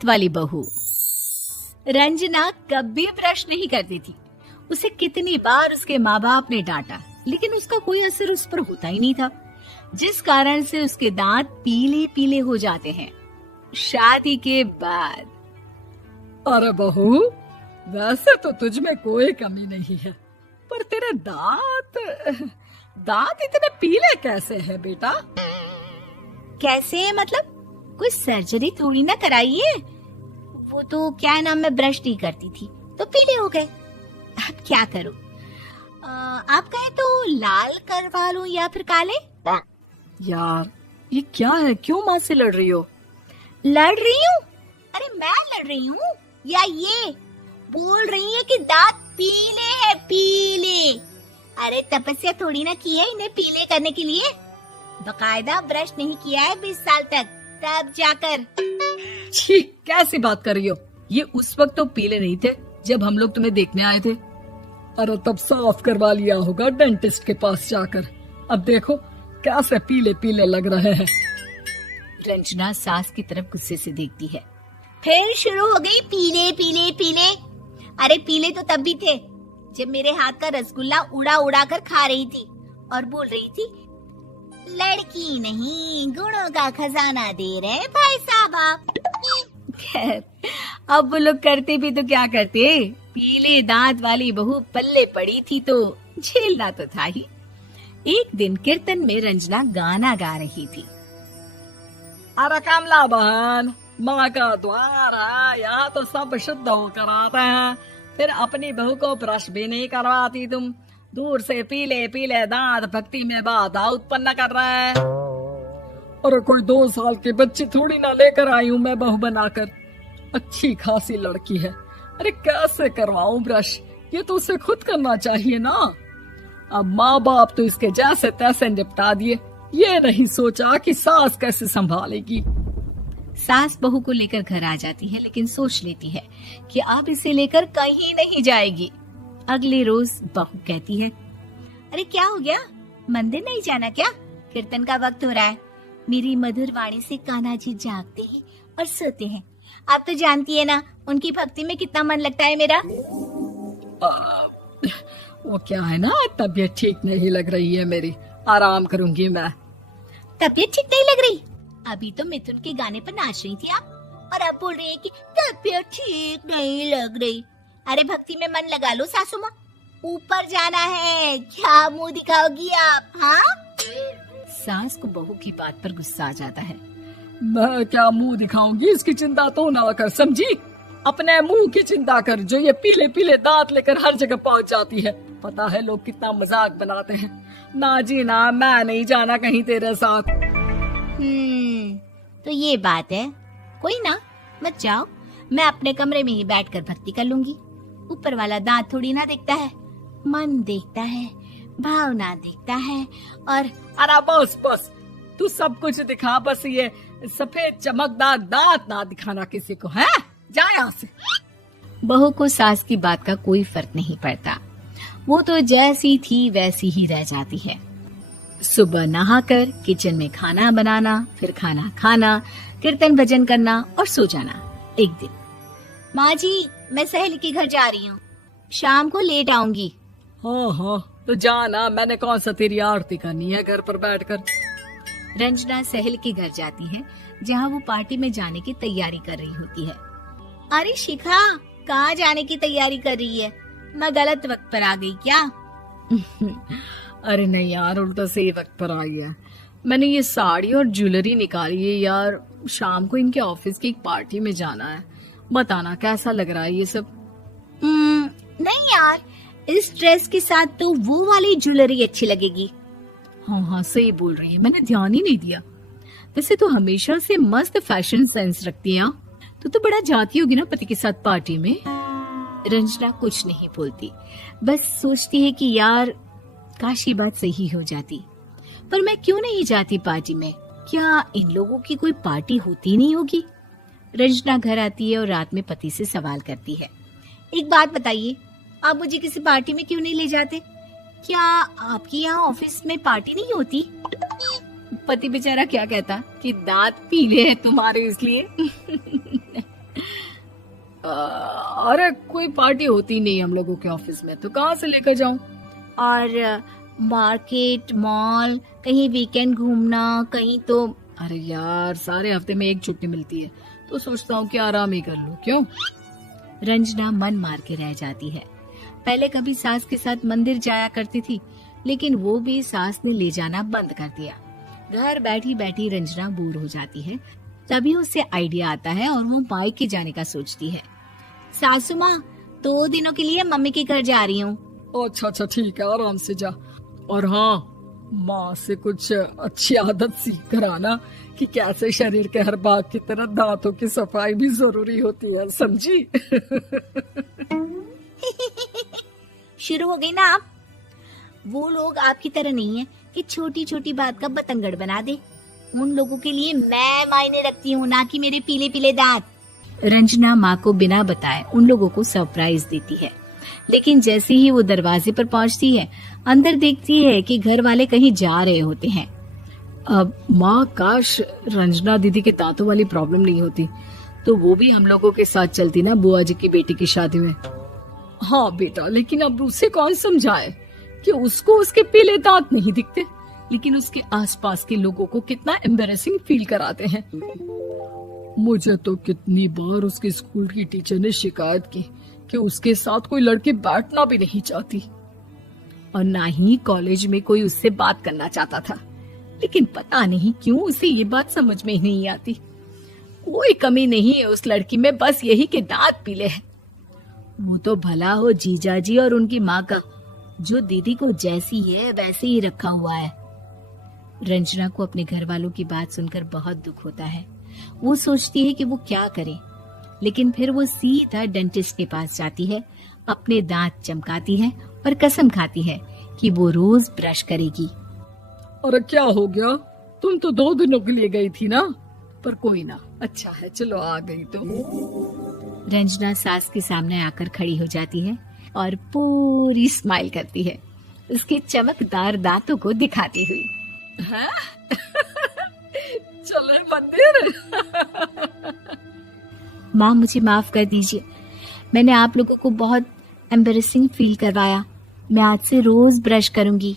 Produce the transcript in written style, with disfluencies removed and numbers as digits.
दांत वाली बहू। रंजना कभी ब्रश नहीं करती थी। उसे कितनी बार उसके माँ बाप ने डांटा, लेकिन उसका कोई असर उस पर होता ही नहीं था, जिस कारण से उसके दांत पीले पीले हो जाते हैं। शादी के बाद। अरे बहू, वैसे तो तुझ में कोई कमी नहीं है, पर तेरे दांत इतने पीले कैसे हैं बेटा? कैसे मतलब? कोई सर्जरी थोड़ी ना कराई है। वो तो क्या नाम, मैं ब्रश नहीं करती थी तो पीले हो गए। अब क्या करूं? आप कहें तो लाल करवा लूं या फिर काले? यार ये क्या है, क्यों माँ से लड़ रही हो? लड़ रही हूँ? अरे मैं लड़ रही हूँ या ये बोल रही है कि दांत पीले हैं, पीले। अरे तपस्या थोड़ी ना की है इन्हें पीले करने के लिए। बकायदा ब्रश नहीं किया है 20 साल तक, तब जाकर। छी, कैसी बात कर रही हो? ये उस वक्त तो पीले नहीं थे जब हम लोग तुम्हें देखने आए थे। अरे तब साफ करवा लिया होगा डेंटिस्ट के पास जाकर। अब देखो कैसे पीले पीले लग रहे हैं। रंजना सास की तरफ गुस्से से देखती है। फिर शुरू हो गई पीले पीले पीले। अरे पीले तो तब भी थे जब मेरे हाथ का रसगुल्ला उड़ा उड़ा कर खा रही थी और बोल रही थी, लड़की नहीं गुणों का खजाना दे रहे भाई साहब आप। खैर, अब वो लोग करते भी तो क्या करते, पीले दांत वाली बहू पल्ले पड़ी थी तो झेलना तो था ही। एक दिन कीर्तन में रंजना गाना गा रही थी। अरे कमला बहन, माँ का द्वार है, यहाँ तो सब शुद्ध होकर आते हैं, फिर अपनी बहू को ब्रश भी नहीं करवाती तुम। दूर से पीले पीले दांत भक्ति में बाधा उत्पन्न कर रहे हैं। अरे कोई 2 साल के बच्चे थोड़ी ना लेकर आई हूँ मैं बहू बनाकर। अच्छी खासी लड़की है, अरे कैसे करवाऊं ब्रश? ये तो उसे खुद करना चाहिए ना। अब माँ बाप तो इसके जैसे तैसे निपटा दिए, ये नहीं सोचा कि सास कैसे संभालेगी। सास बहू को लेकर घर आ जाती है, लेकिन सोच लेती है कि अब इसे लेकर कहीं नहीं जाएगी। अगले रोज बहू कहती है, अरे क्या हो गया, मंदिर नहीं जाना क्या? कीर्तन का वक्त हो रहा है। मेरी मधुर वाणी से कान्हा जी जागते हैं और सोते हैं। आप तो जानती है ना उनकी भक्ति में कितना मन लगता है मेरा। वो क्या है ना, तबीयत ठीक नहीं लग रही है मेरी, आराम करूंगी मैं। तबीयत ठीक नहीं लग रही? अभी तो मिथुन के गाने पर नाच रही थी आप, और अब बोल रही है कि तबीयत ठीक नहीं लग रही। अरे भक्ति में मन लगा लो सासू माँ, ऊपर जाना है, क्या मुंह दिखाओगी आप? हाँ? सास को बहू की बात पर गुस्सा आ जाता है। मैं क्या मुंह दिखाऊंगी, इसकी चिंता तो ना कर, समझी? अपने मुंह की चिंता कर, जो ये पीले पीले दांत लेकर हर जगह पहुंच जाती है। पता है लोग कितना मजाक बनाते हैं। ना जी ना, मैं नहीं जाना कहीं तेरे साथ। तो ये बात है। कोई ना, मत जाओ, मैं अपने कमरे में ही बैठकर भक्ति कर लूंगी। ऊपर वाला दांत थोड़ी ना देखता है, मन देखता है, भावना देखता है। और अरे बस बस, तू सब कुछ दिखा, बस ये सफेद चमकदार दांत ना दिखाना किसी को, है? जा यहाँ से। बहू को सास की बात का कोई फर्क नहीं पड़ता, वो तो जैसी थी वैसी ही रह जाती है। सुबह नहाकर किचन में खाना बनाना, फिर खाना खाना, कीर्तन भजन करना और सो जाना। एक दिन, माँ जी मैं सहेली के घर जा रही हूँ, शाम को लेट आऊंगी। हाँ हाँ तो जाना, मैंने कौन सा तेरी आरती करनी है घर पर बैठकर। रंजना सहेली के घर जाती है, जहाँ वो पार्टी में जाने की तैयारी कर रही होती है। अरे शिखा, कहाँ जाने की तैयारी कर रही है? मैं गलत वक्त पर आ गई क्या? अरे नहीं यार, उल्टा सही वक्त पर आ गया। मैंने ये साड़ी और ज्वेलरी निकाली है यार, शाम को इनके ऑफिस की एक पार्टी में जाना है। बताना कैसा लग रहा है ये सब? नहीं यार, इस ड्रेस के साथ तो वो वाली ज्वेलरी अच्छी लगेगी। हाँ हाँ सही बोल रही है, मैंने ध्यान ही नहीं दिया। वैसे तो हमेशा से मस्त फैशन सेंस रखती है। तो बड़ा जाती होगी ना पति के साथ पार्टी में। रंजना कुछ नहीं बोलती, बस सोचती है कि यार काश ये बात सही हो जाती, पर मैं क्यों नहीं जाती पार्टी में? क्या इन लोगों की कोई पार्टी होती नहीं होगी? रंजना घर आती है और रात में पति से सवाल करती है, एक बात बताइए, आप मुझे किसी पार्टी में क्यों नहीं ले जाते? क्या आपके यहाँ ऑफिस में पार्टी नहीं होती? पति बेचारा क्या कहता कि दांत पीले हैं तुम्हारे इसलिए। अरे कोई पार्टी होती नहीं हम लोगों के ऑफिस में, तो कहाँ से लेकर जाऊं? और मार्केट, मॉल, कहीं वीकेंड घूमना, कहीं तो। अरे यार, सारे हफ्ते में एक छुट्टी मिलती है, तो सोचता हूँ कि आराम ही कर लूं। क्यों? रंजना मन मार के रह जाती है। पहले कभी सास के साथ मंदिर जाया करती थी, लेकिन वो भी सास ने ले जाना बंद कर दिया। घर बैठी बैठी रंजना बोर हो जाती है। तभी उसे आइडिया आता है और वो मायके जाने का सोचती है। सासू माँ, 2 दिनों के लिए मम्मी के घर जा रही हूँ। अच्छा ठीक है, आराम से जा। और हाँ, माँ से कुछ अच्छी आदत सीख कर आना कि कैसे शरीर के हर भाग की तरह दांतों की सफाई भी जरूरी होती है, समझी? शुरू हो गई ना आप। वो लोग आपकी तरह नहीं है कि छोटी छोटी बात का बतंगड़ बना दे। उन लोगों के लिए मैं मायने रखती हूँ, ना कि मेरे पीले पीले दांत। रंजना माँ को बिना बताए उन लोगों को सरप्राइज देती है, लेकिन जैसे ही वो दरवाजे पर पहुंचती है, अंदर देखती है कि घर वाले कहीं जा रहे होते हैं। अब माँ, काश रंजना दीदी के दांतों वाली प्रॉब्लम नहीं होती, तो वो भी हम लोगों के साथ चलती ना बुआ जी की बेटी की शादी में। हाँ बेटा, लेकिन अब उसे कौन समझाए कि उसको उसके पीले दांत नहीं दिखते, लेकिन उसके आसपास के लोगों को कितना एम्बैरेसिंग फील कराते हैं। मुझे तो कितनी बार उसके स्कूल की टीचर ने शिकायत की कि उसके साथ कोई लड़की बैठना भी नहीं चाहती, और ना ही कॉलेज में कोई उससे बात करना चाहता था। लेकिन पता नहीं क्यों उसे ये बात समझ में ही नहीं आती। कोई कमी नहीं है उस लड़की में, बस यही कि दांत पीले हैं। वो तो भला हो जीजाजी और उनकी माँ का, जो दीदी को जैसी है वैसे ही रखा हुआ है। रंजना को अपने घर वालों की बात सुनकर बहुत दुख होता है। वो सोचती है कि वो क्या करे, लेकिन फिर वो सीधा डेंटिस्ट के पास जाती है, अपने दांत चमकाती है और कसम खाती है कि वो रोज ब्रश करेगी। अरे क्या हो गया? तुम तो 2 दिनों के लिए गई थी ना, पर कोई ना, अच्छा है, चलो आ गई तो। रंजना सास के सामने आकर खड़ी हो जाती है और पूरी स्माइल करती है, उसके चमकदार दांतों को दिखाती हुई। चले मंदिर। माँ, मुझे माफ कर दीजिए, मैंने आप लोगों को बहुत एम्बैरेसिंग फील करवाया। मैं आज से रोज ब्रश करूंगी।